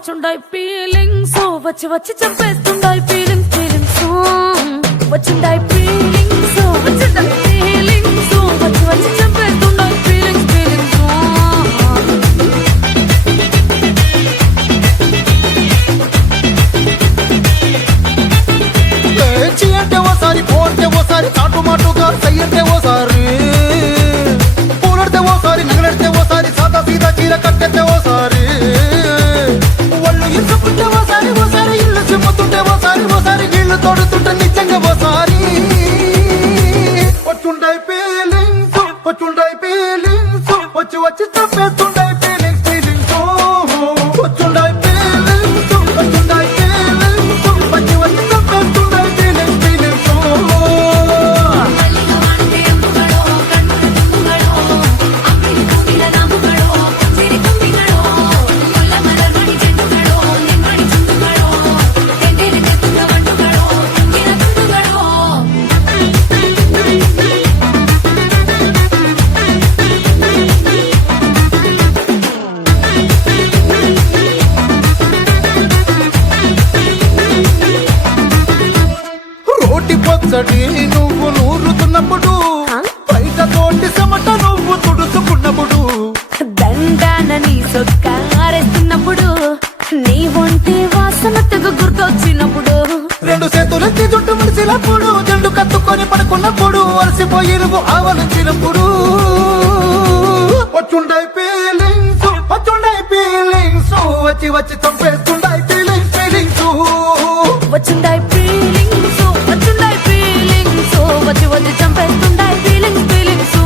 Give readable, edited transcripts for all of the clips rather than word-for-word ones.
వచ్చుండాయి feelings వచ్చి వచ్చి చంపేస్తుండాయి feelings feelings వచ్చుండాయి feelings వచ్చుండాయి feelings వచ్చి వచ్చి చంపేస్తుండాయి ఫీలింగ్స్ ఫీలింగ్స్ చీ అంటే ఓసారి పో అంటే ఓసారి చాటు మాటుగా సై అంటే ఓసారి పూలడితే ఓసారి నగలడితే ఓసారి సాదా సీదా చీర కట్టెత్తే ఓసారి వాళ్ళు ఇసుకుంటే ఓసారి ఓసారి ఇల్లు చిమ్ముతుంటే ఓసారి ఓసారి నీళ్లు తోడుతుంటే నిజంగా ఓసారి వచ్చుండాయి ఫీలింగ్స్ వచ్చుండాయి ఫీలింగ్స్ వచ్చి వచ్చి చంపేస్తుండాయి ఫీలింగ్స్ ఫీలింగ్స్ వచ్చుండాయి ఫీలింగ్స్ వచ్చుండాయి ఫీలింగ్స్ వచ్చి వచ్చి చంపేస్తుండాయి ఫీలింగ్స్ ఫీలింగ్స్ రోటి పచ్చడి నువ్వు నూరుతున్నప్పుడు బయట తోటి చెమట నువ్వు తుడుచుకున్నప్పుడు దండాన నీ సొక్కారేస్తున్నప్పుడు నీ ఒంటి వాసన తెగ గుర్తొచ్చినప్పుడు రెండు చేతులెత్తి జుట్టు ముడిచినప్పుడు జండు కత్తుకొని పడుకున్నప్పుడు అలసిపోయి నువ్వు ఆవలించినప్పుడు వచ్చుండాయి ఫీలింగ్స్ వచ్చుండాయి ఫీలింగ్స్ వచ్చి వచ్చి చంపేస్తుండాయి ఫీలింగ్స్ ఫీలింగ్స్ వచ్చుండాయి ఫీలింగ్స్ వచ్చుండాయి ఫీలింగ్స్ వచ్చి వచ్చి చంపేస్తుండాయి ఫీలింగ్స్ ఫీలింగ్స్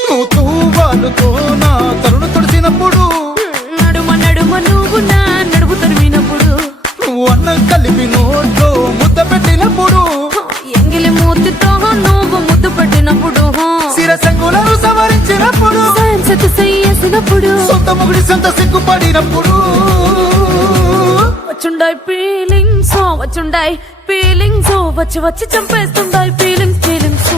నువ్వు తూవాలుతో నా తరుడు తుడిచినప్పుడు నడుమ నడుమ నువ్వు నా నడుపు తరిమినప్పుడు నువ్వు అన్నం కలిపి నోట్లో ముద్ద పెట్టినప్పుడు ఎంగిలి మూతితో నువ్వు ముద్దు పెట్టినప్పుడు శిరసంగులను సవరించినప్పుడు సైన్సెత్ చేసినప్పుడు సొంత ముగుడి సొంత సిగ్గుపడినప్పుడు వచ్చుండాయి ఫీలింగ్స్ వచ్చుండాయి ఫీలింగ్స్ వచ్చి వచ్చి చంపేస్తుండాయి ఫీలింగ్స్ ఫీలింగ్స్